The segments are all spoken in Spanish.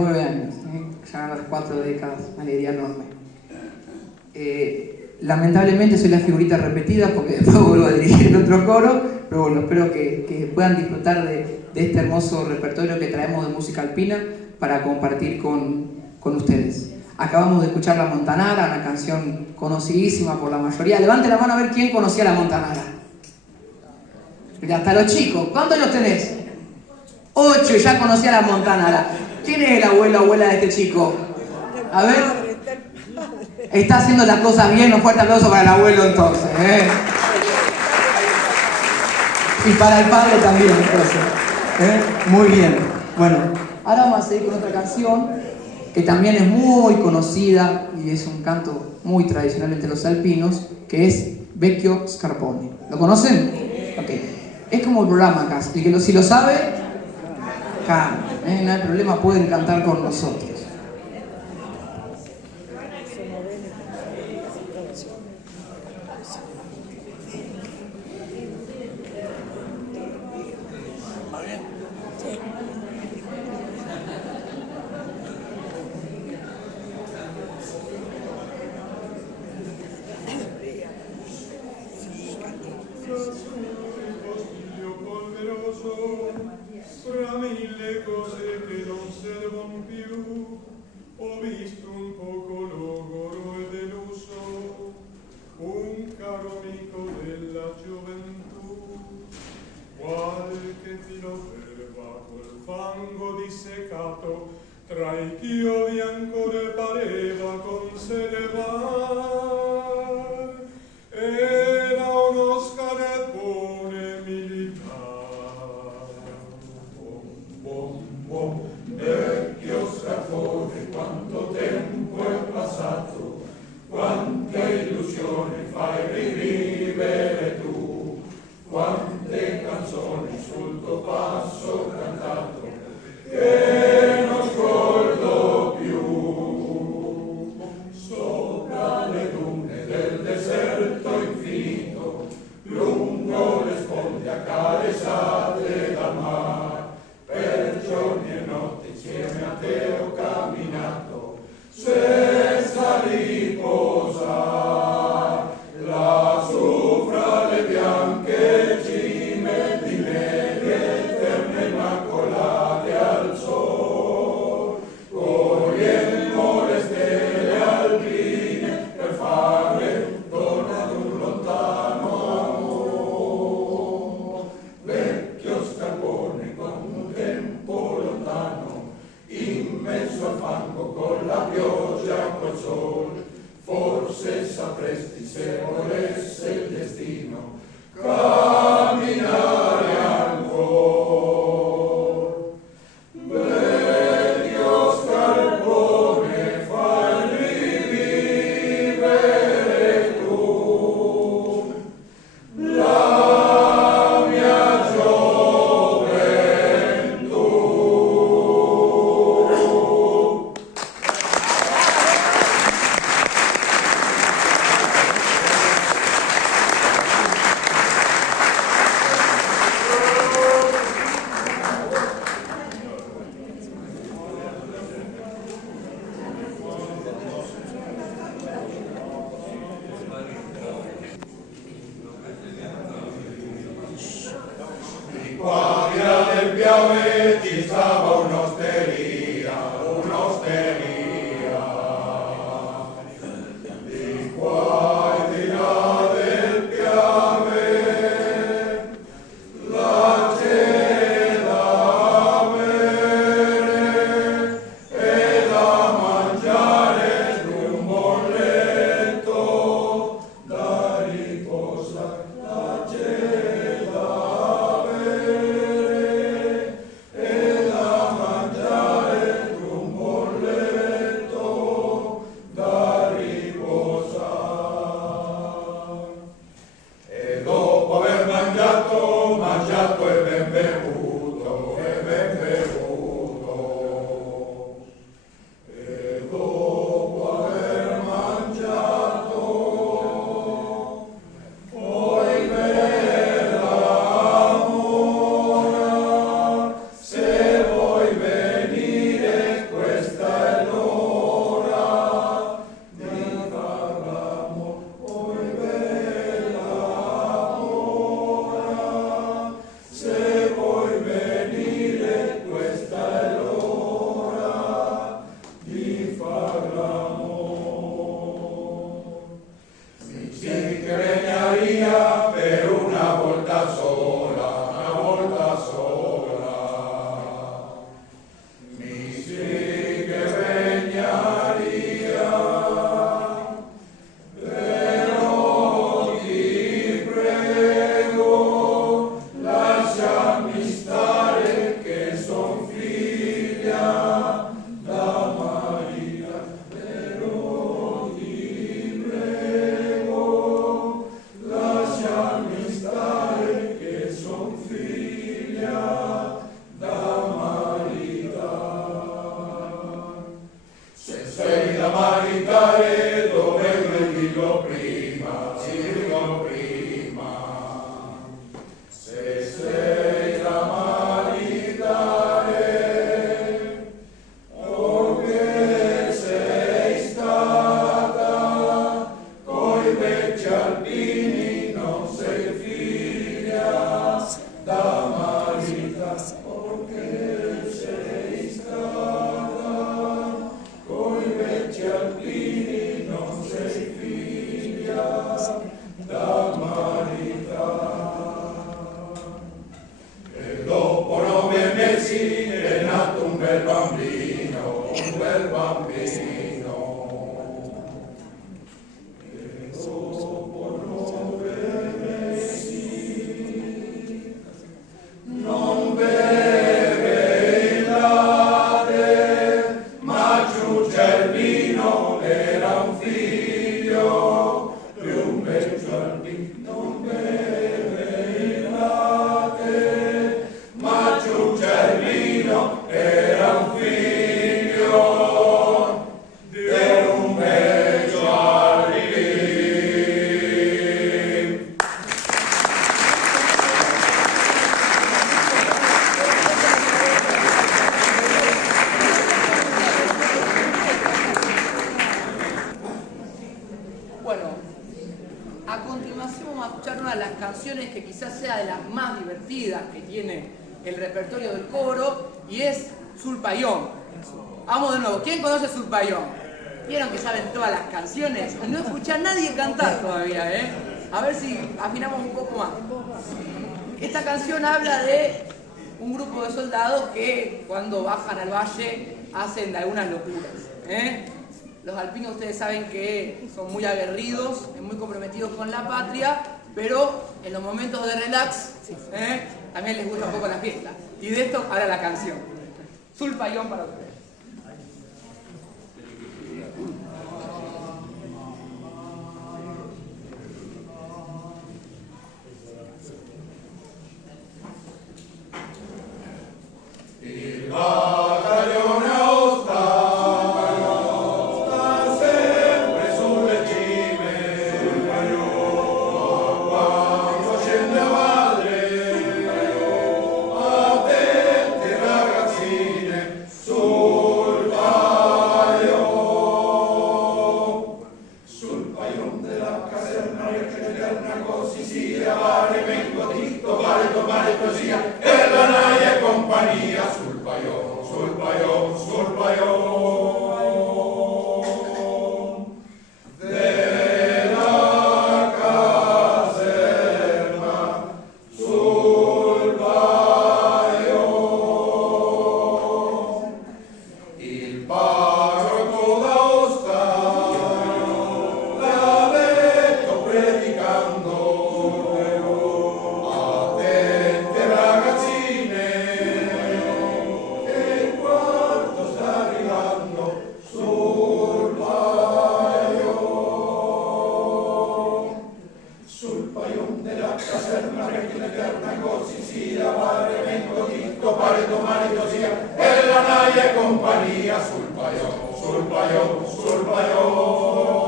9 años, ya a las 4 décadas, una alegría enorme. Lamentablemente soy la figurita repetida porque después vuelvo a dirigir otro coro, pero bueno, espero que puedan disfrutar de este hermoso repertorio que traemos de música alpina para compartir con ustedes. Acabamos de escuchar La Montanara, una canción conocidísima por la mayoría. Levante la mano a ver quién conocía La Montanara. Mira, hasta los chicos. ¿Cuántos los tenés? 8 y ya conocía La Montanara. ¿Quién es el abuelo o abuela de este chico? A ver. Está haciendo las cosas bien. Un fuerte aplauso para el abuelo entonces. Y para el padre también entonces. Muy bien. Bueno, ahora vamos a seguir con otra canción que también es muy conocida y es un canto muy tradicional entre los alpinos, que es Vecchio Scarpone. ¿Lo conocen? Ok. Es como el programa acá, y que si lo sabe, canta, no hay problema, pueden cantar con nosotros. Fra mille cose che non servono più, ho visto un poco logoro e deluso, un caro amico della gioventù, qualche filo aveva col fango dissecato, tra i chiodi ancora pareva con sé levar, era uno scarpone militare. Vecchio scarpone, quanto tempo è passato, quante illusioni fai rivivere tu, quante canzoni sul tuo passo cantato, che non scordo più. Sopra le dune del deserto infinito, lungo le sponde accarezzate dal mar, per giorni e notti insieme a te ho camminato senza riposar, lassù fra le bianche cime di nevi eterne immacolate al sol, cogliemmo le stelle alpine per fare dono ad un lontano amor. Vecchio scarpone con un tempo lontano, in mezzo al fango con la pioggia col sol, forse sapresti se volesse il destino camminare ancora. Vecchio scarpone fai rivivere tu la mia gioventù. è nato un bel bambino, un bel bambino. E dopo 9 mesi non beve il latte, ma giunge il vino, era un figlio di un bel giardino. Non beve il latte, ma giunge il vino, era un figlio di un bel giardino. Bueno, a continuación vamos a escuchar una de las canciones que quizás sea de las más divertidas que tiene el repertorio del coro, y es Sulpayón. Vamos de nuevo, ¿quién conoce Sulpayón? Vieron que saben todas las canciones y no escuché a nadie cantar todavía, ¿eh? A ver si afinamos un poco más. Esta canción habla de un grupo de soldados que cuando bajan al valle hacen de algunas locuras, ¿eh? Los alpinos, ustedes saben que son muy aguerridos, muy comprometidos con la patria, pero en los momentos de relax, también les gusta un poco la fiesta. Y de esto habla la canción. Sulpayón para ustedes. Il battaglione sta sempre sulle cime, quando scende a valle, attenti ragazzine, sul paion della caserma, eterna così sia, vale vengo ditto, vale domani così, e la naia e compagnia, sul paion, sul paion, sul paion della caserma, sul paion. Il parroco d'Aosta l'ha detto predicando, attente ragazzine, che il quarto sta arrivando sul paion della caserma, regina eterna così sia, pare vengo ditto, pare domani così, e la naia e compagnia, sul paion, sul paion, sul paion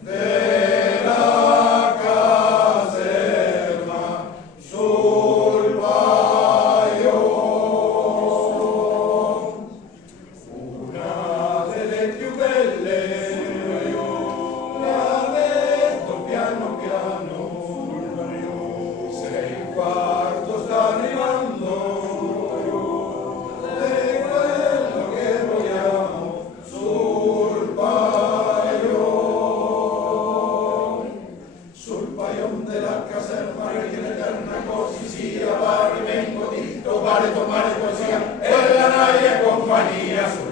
della caserma, sul paion. Una delle più belle l'ha detto piano piano, se il quarto sta arrivando, è quello che vogliamo, sul paion della caserma, regina eterna così sia, pare vengo ditto, pare domani così, e la naia e compagnia, sul